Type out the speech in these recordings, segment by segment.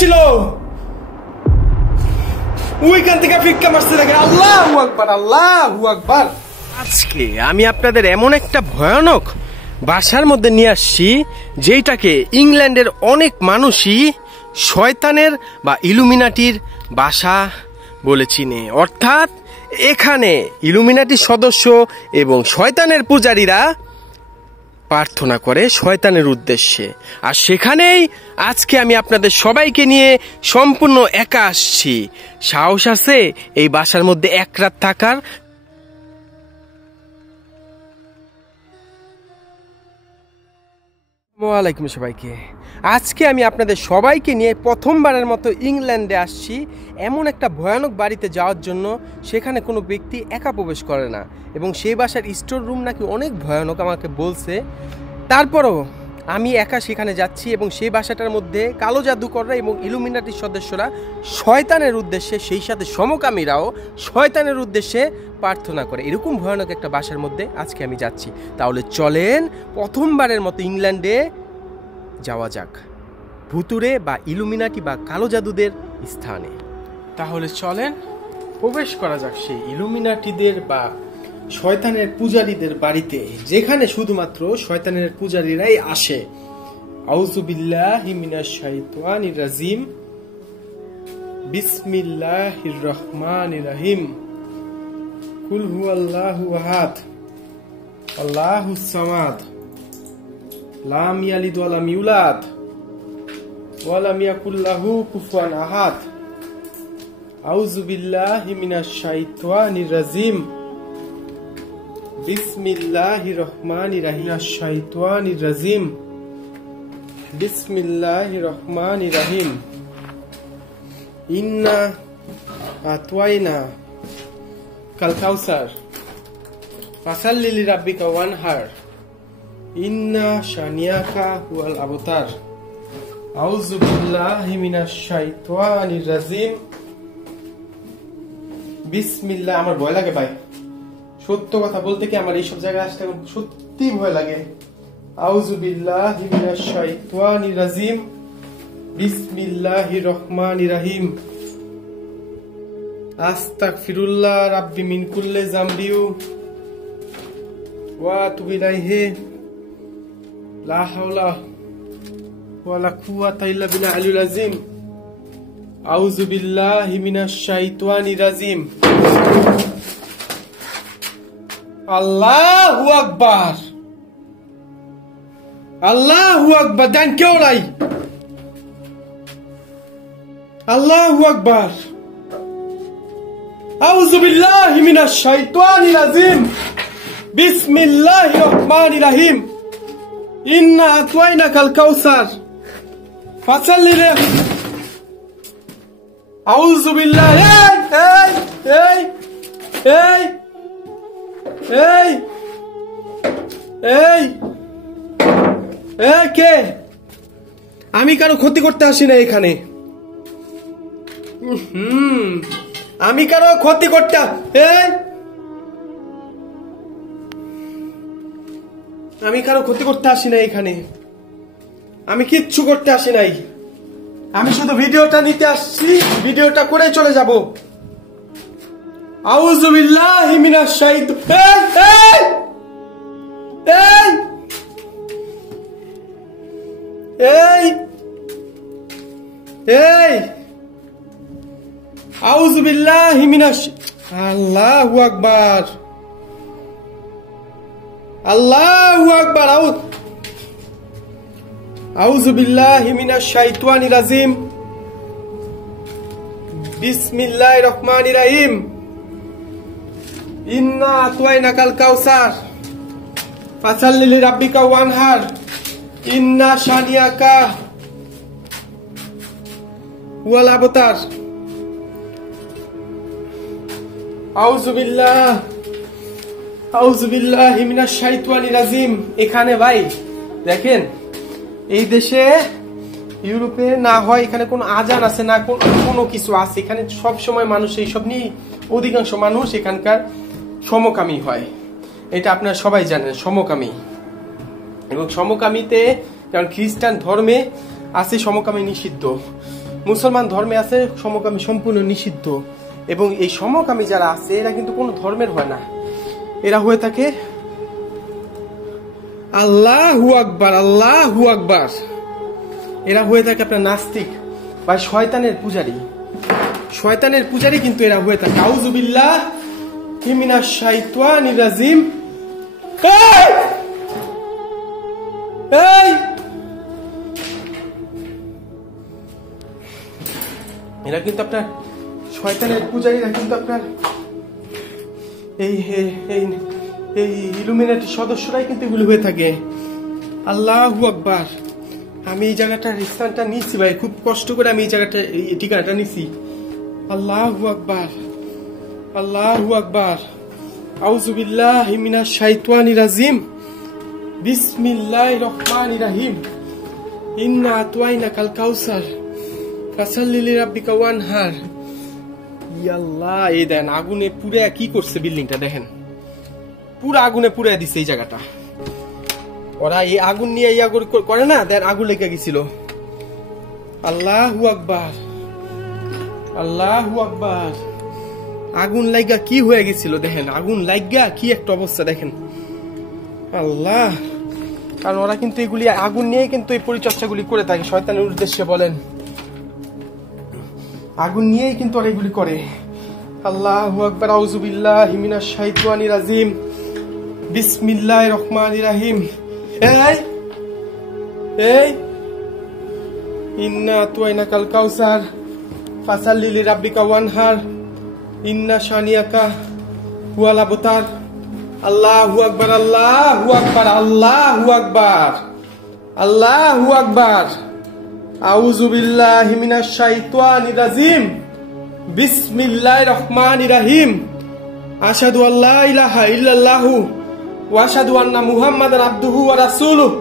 ছিল ওইখান থেকে ফিক্কা মারতে থাকে। আল্লাহু আকবার, আল্লাহু আকবার। আজকে আমি আপনাদের এমন একটা ভয়ানক বাসার মধ্যে নিয়ে আসছি যেটাকে ইংল্যান্ডের অনেক মানুষই শয়তানের বা ইলুমিনাটির বাসা বলে চিনে। অর্থাৎ এখানে ইলুমিনাটির সদস্য এবং শয়তানের পূজারীরা প্রার্থনা করে শয়তানের উদ্দেশ্যে। আর সেখানেই আজকে আমি আপনাদের সবাইকে নিয়ে সম্পূর্ণ একা আসছি। সাহস আছে এই বাসার মধ্যে এক রাত থাকার? ওয়ালাইকুম সবাইকে। আজকে আমি আপনাদের সবাইকে নিয়ে প্রথমবারের মতো ইংল্যান্ডে আসছি এমন একটা ভয়ানক বাড়িতে যাওয়ার জন্য। সেখানে কোনো ব্যক্তি একা প্রবেশ করে না এবং সেই বাসার স্টোর রুম নাকি অনেক ভয়ানক আমাকে বলছে। তারপরও আমি একা সেখানে যাচ্ছি এবং সেই বাসাটার মধ্যে কালো জাদুকররা এবং ইলুমিনাটির সদস্যরা শয়তানের উদ্দেশ্যে, সেই সাথে সমকামীরাও শয়তানের উদ্দেশ্যে প্রার্থনা করে। এরকম ভয়ানক একটা বাসার মধ্যে আজকে আমি যাচ্ছি। তাহলে চলেন প্রথমবারের মতো ইংল্যান্ডে যাওয়া যাক, ভুতুরে বা ইলুমিনাটি বা কালো জাদুদের স্থানে। তাহলে চলেন প্রবেশ করা যাক সেই ইলুমিনাটিদের বা শয়তানের পূজারীদের বাড়িতে, যেখানে শুধুমাত্র শয়তানের পূজারীরাই আসে। আউযু বিল্লাহি মিনাশ শাইতানির রাজিম। বিসমিল্লাহির রহমানির রহিম। কুল হুয়াল্লাহু আহাদ আল্লাহুস সামাদ লাম ইয়ালিদ ওয়া লাম ইউলাদ ওয়া লাম ইয়াকুল লাহু কুফুয়ান আহাদ। আউযু বিল্লাহি মিনাশ শাইতানির রাজিম। বিসমিল্লাহির রহমানির রহিম। শাইতানির রাজিম। বিসমিল্লাহির রহমানির রহিম। ইন্না আতওয়াইনা কাল কাউসার ফাসাল্লি লিরাব্বিকা ওয়ানহার ইন্না শানিয়াকা হুয়াল আবতার। আউযু বিল্লাহি মিনাশ শাইতানির রাজিম। বিসমিল্লাহ। আমার ভয় লাগে ভাই, সত্য কথা বলতে কি আমার এইসব জায়গায় আসতে এখন সত্যি ভয় লাগে। আউযু বিল্লাহি মিনাশ শাইতানির রাজিম। বিসমিল্লাহির রহমানির রহিম। আস্তাগফিরুল্লাহ রাব্বি মিন কুল্লি যামবি ওয়া আতুবু ইলাইহি লা হাওলা ওয়া লা কুওয়াতা ইল্লা বিল্লাহিল আলিয়্যিল আযীম। আউযু বিল্লাহি মিনাশ শাইতানির রাজিম। আল্লাহু আকবার, আল্লাহু আকবার। দেন কেউ নাই। আল্লাহু আকবার। আউযু বিল্লাহি মিনাশ শাইতানির রাজিম। বিসমিল্লাহির রহমানির রহিম। ইন্না আতওয়াইনাকাল কাউসার ফাসাল্লি লি। আউযু বিল্লাহি। এই এই এই এই এই কে? আমি কারো ক্ষতি করতে আসি না এখানে। আমি কারো ক্ষতি করতে আমি কারো ক্ষতি করতে আসি না এখানে। আমি কিচ্ছু করতে আসি নাই। আমি শুধু ভিডিওটা নিতে আসছি, ভিডিওটা করে চলে যাব। আউযু বিল্লাহি মিনাশ শাইতানির আউযু বিল্লাহি মিনাশ। আল্লাহু আকবার, আল্লাহু আকবার। আউযু বিল্লাহি মিনাশ শাইতানির রাজিম। বিসমিল্লাহির রহমানির রহিম। ইন্না আতওয়াইনাকাল কাউসার ফাসাল্লি লিরাব্বিকা ওয়ানহার ইন্না শানিয়াকা হুয়াল আবতার। আউযু বিল্লাহি মিনাশ শাইতানির রাজিম। এখানে ভাই দেখেন, এই দেশে ইউরোপে না হয় এখানে কোন আজান আছে না কোনো কিছু আছে। এখানে সব সময় মানুষ এইসব নিয়ে, অধিকাংশ মানুষ এখানকার সমকামী হয়। এটা আপনারা সবাই জানেন, সমকামী। এবং সমকামীতে, কারণ খ্রিস্টান ধর্মে আছে সমকামী নিষিদ্ধ, মুসলমান ধর্মে আছে সমকামী সম্পূর্ণ নিষিদ্ধ, এবং এই সমকামী যারা আছে এরা কিন্তু কোনো ধর্মের হয় না, এরা হয়ে থাকে আল্লাহু আকবার, আল্লাহু আকবার, এরা হয়ে থাকে আপনার নাস্তিক বা শয়তানের পূজারী, শয়তানের পূজারী কিন্তু এরা হয়ে থাকে। আউযু বিল্লাহি মিনাশ শাইতানির রাজিম। এই এরা কিন্তু আপনার শয়তানের পূজারীরা কিন্তু আপনার এই এই ইলুমিনাটি সদস্যরাই কিন্তু এগুলো হয়ে থাকে। আল্লাহু আকবার। আমি এই জায়গাটা স্থানটা নিছি ভাই, খুব কষ্ট করে আমি এই জায়গাটা এই ঠিকানাটা নিছি। আল্লাহু আকবার, আল্লাহু আকবার। আউযু বিল্লাহি মিনাশ শাইতানির রাজিম। বিসমিল্লাহির রহমানির রহিম। ইন্না আতওয়াইনাকাল কাউসার ফাসাল্লি লিরাব্বিকা ওয়ানহার। ইয়া আল্লাহ, এই দেন আগুনে পুড়ে কি করছে বিল্ডিংটা, দেখেন পুরো আগুনে পুড়ে দিছে এই জায়গাটা। ওরা এই আগুন নিয়ে ইয়া করে না, দেন আগুন লেগে গেছিল। আল্লাহু আকবার, আল্লাহু আকবার। আগুন লাগা কি হয়ে গেছিল দেখেন, আগুন লাগা কি একটা অবস্থা দেখেন। আল্লাহ, কারণ ওরা কিন্তু এগুলি আগুন নিয়ে কিন্তু এই পরিচর্যাগুলি করে থাকে শয়তানের উদ্দেশ্যে, বলেন আগুন নিয়েই কিন্তু ওরা এগুলি করে। আল্লাহু আকবার। আউযু বিল্লাহি মিনাশ শাইতানির রাজিম। বিসমিল্লাহির রহমানির রহিম। এই ইন্না আতওয়াইনাকাল কাউসার ফাসাল্লি লিরাব্বিকা ওয়ানহার ইন্না শানিয়াকা হুয়াল আবতার। আল্লাহু আকবার, আল্লাহু আকবার, আল্লাহু আকবার, আল্লাহু আকবার। আউযু বিল্লাহি মিনাশ শাইতানির রাজিম। বিসমিল্লাহির রহমানির রহিম। আশহাদু আল্লা ইলাহা ইল্লাল্লাহু ওয়া আশহাদু আন্না মুহাম্মাদান আবদুহু ওয়া রাসূলুহু।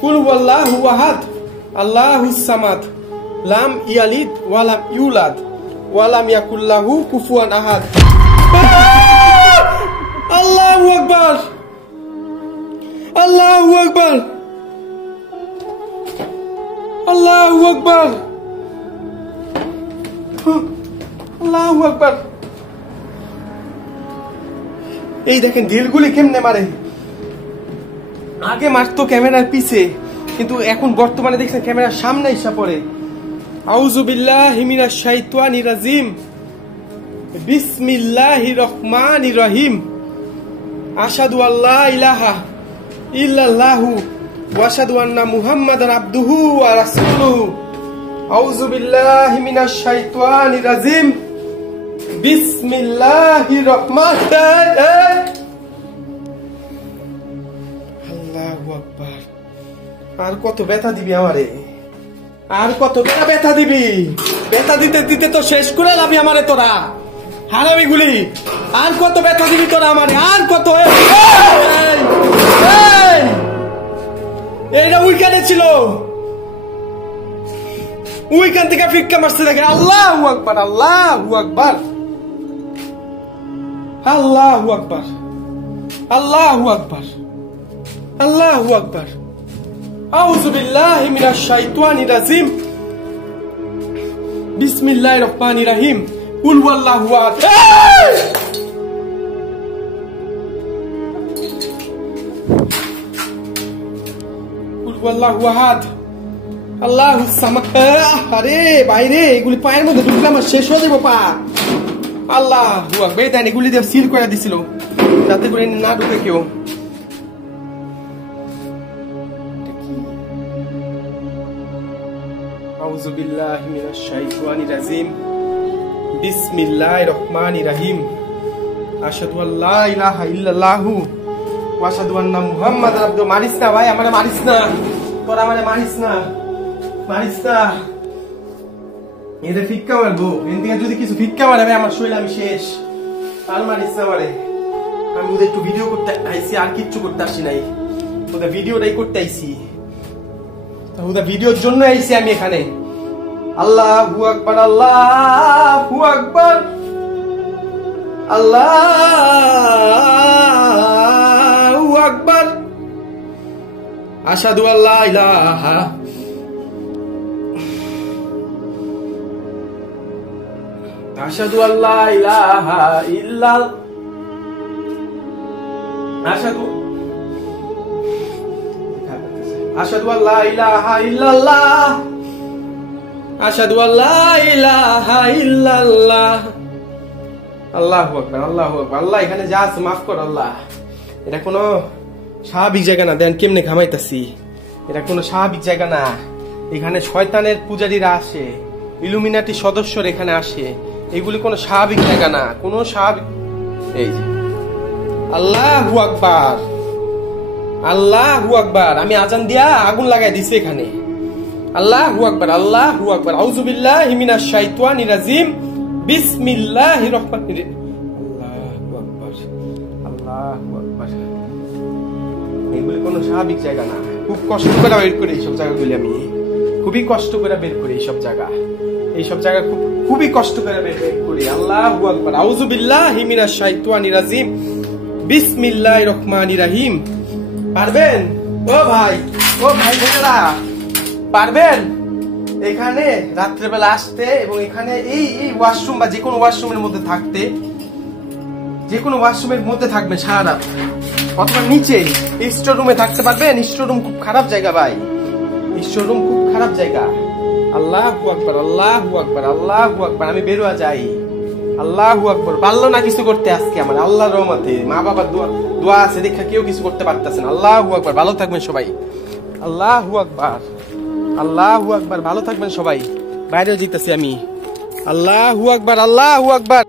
কুল হুয়াল্লাহু আহাদ আল্লাহুস সামাদ লাম ইয়ালিদ ওয়া লাম ইউলাদ ওয়া লাম ইয়াকুল লাহু কুফুয়ান আহাদ। আল্লাহু আকবার, আল্লাহু আকবার, আল্লাহু আকবার, আল্লাহু আকবার। এই দেখেন ঢিলগুলি কেমনে মারে, আগে মারতো ক্যামেরার পিছে, কিন্তু এখন বর্তমানে দেখছেন ক্যামেরার সামনে এসে পড়ে। আউযু বিল্লাহি মিনাশ শাইতানির রাজিম। বিসমিল্লাহির রহমানির রহিম। আশহাদু আল্লা ইলাহা ইল্লাল্লাহু ওয়া আশহাদু আন্না মুহাম্মাদান আবদুহু ওয়া রাসূলুহু। আউযু বিল্লাহি মিনাশ শাইতানির রাজিম। বিসমিল্লাহির রহমানির রহিম। আল্লাহু আকবার। আর কত ব্যথা দিবি আমারে, আর কত ব্যথা দিবি? ব্যথা দিতে দিতে তো শেষ করে লাবি আমারে তোরা হারামিগুলি। আর কত ব্যথা দিবি তোরা আমারে, আর কত? এইটা উইকেটে ছিল, উইকেট থেকে ফিক্কা মারছে দেখে। আল্লাহু আকবার, আল্লাহু আকবার, আল্লাহু আকবার, আল্লাহু আকবার, আল্লাহু আকবার। আউযু বিল্লাহি মিনাশ শাইতানির রাজিম। বিসমিল্লাহির রহমানির রহিম। কুল হুয়াল্লাহু আহাদ। কুল হুয়াল্লাহু আহাদ আল্লাহুস সামাদ। আরে বাইরে এগুলি পায়ের মধ্যে ঢুকলে আমার শেষ হয়ে যাবে পা। আল্লাহু আকবার। দেন এগুলি দিয়ে সিল করে দিছিল যাতে করে না ঢুকে কেউ। আউযু বিল্লাহি মিনাশ শাইতানির রাজিম। বিসমিল্লাহির রহমানির রহিম। আশহাদু আল্লা ইলাহা ইল্লাল্লাহু ওয়া আশহাদু আন্না মুহাম্মাদান আবদুহু। মারিস না ভাই, আমারে মারিস না, তোরা আমারে মারিস না, মারিস না। এদের ফিক্কা মারবো, এদিকে যদি কিছু ফিক্কা মারে ভাই আমার শরীর আমি শেষ। আর মারিস না আমারে। আমি ওদের একটু ভিডিও করতে আইছি, আর কিচ্ছু করতে আসি নাই, ওদের ভিডিওটাই করতে আইছি, ওদের ভিডিওর জন্য আইছি আমি এখানে। আল্লাহু আকবার, আল্লাহু আকবার, আল্লাহু আকবার। আশহাদু আল্লা ইলাহা আশহাদু আল্লা ইলাহা ইল্লাল আশহাদু আল্লা ইলাহা ইল্লাল্লাহ আশহাদু আল্লা ইলাহা ইল্লাল্লাহ। আল্লাহু আকবার, আল্লাহু আকবার। আল্লাহ এখানে যা আছে মাফ কর আল্লাহ। এটা কোনো স্বাভাবিক জায়গা না, দেন কেমনে ঘামাইতাছি। এটা কোনো স্বাভাবিক জায়গা না। এখানে শয়তানের পূজারীরা আসে, ইলুমিনাটি সদস্যরা এখানে আসে। এগুলি কোনো স্বাভাবিক জায়গা না, কোনো স্বাভাবিক। এই যে আল্লাহু আকবার, আল্লাহু আকবার। আমি আজান দিয়া আগুন লাগাই দিছি এখানে। আল্লাহু আকবার, আল্লাহু আকবার। আউযু বিল্লাহি মিনাশ শাইতানির রাজিম, বিসমিল্লাহির রহমানির রহিম। আল্লাহু আকবার, আল্লাহু আকবার। এগুলি কোনো স্বাভাবিক জায়গা না। খুব কষ্ট করে বের করি এইসব জায়গাগুলি, আমি খুবই কষ্ট করে বের করি এইসব জায়গা। এইসব জায়গা খুবই কষ্ট করে বের করি। আল্লাহু আকবার। আউযু বিল্লাহি মিনাশ শাইতানির রাজিম, বিসমিল্লাহির রহমানির রহিম। পারবেন? ও ভাই বোনেরা, পারবেন এখানে রাত্রেবেলা আসতে এবং এখানে এই ওয়াশরুম বা যে কোনো ওয়াশরুমের মধ্যে থাকতে? যে কোনো ওয়াশরুমের মধ্যে থাকবেন সারা রাত, অথবা নিচে স্টোর রুমে থাকতে পারবেন। স্টোর রুম খুব খারাপ জায়গা ভাই, স্টোর রুম খুব খারাপ জায়গা। আল্লাহু আকবার, আল্লাহু আকবার, আল্লাহু আকবার। আমি বেরোয়া যাই। আল্লাহু আকবার। পারলো না কিছু করতে আজকে আমার, আল্লাহর রহমতে। মা বাবার দোয়া আছে দেখা কেউ কিছু করতে পারতেছেন। আল্লাহু আকবার। ভালো থাকবেন সবাই। আল্লাহু আকবার, আল্লাহু আকবার। ভালো থাকবেন সবাই। বাইরেও যেতেছি আমি। আল্লাহু আকবার, আল্লাহু আকবার।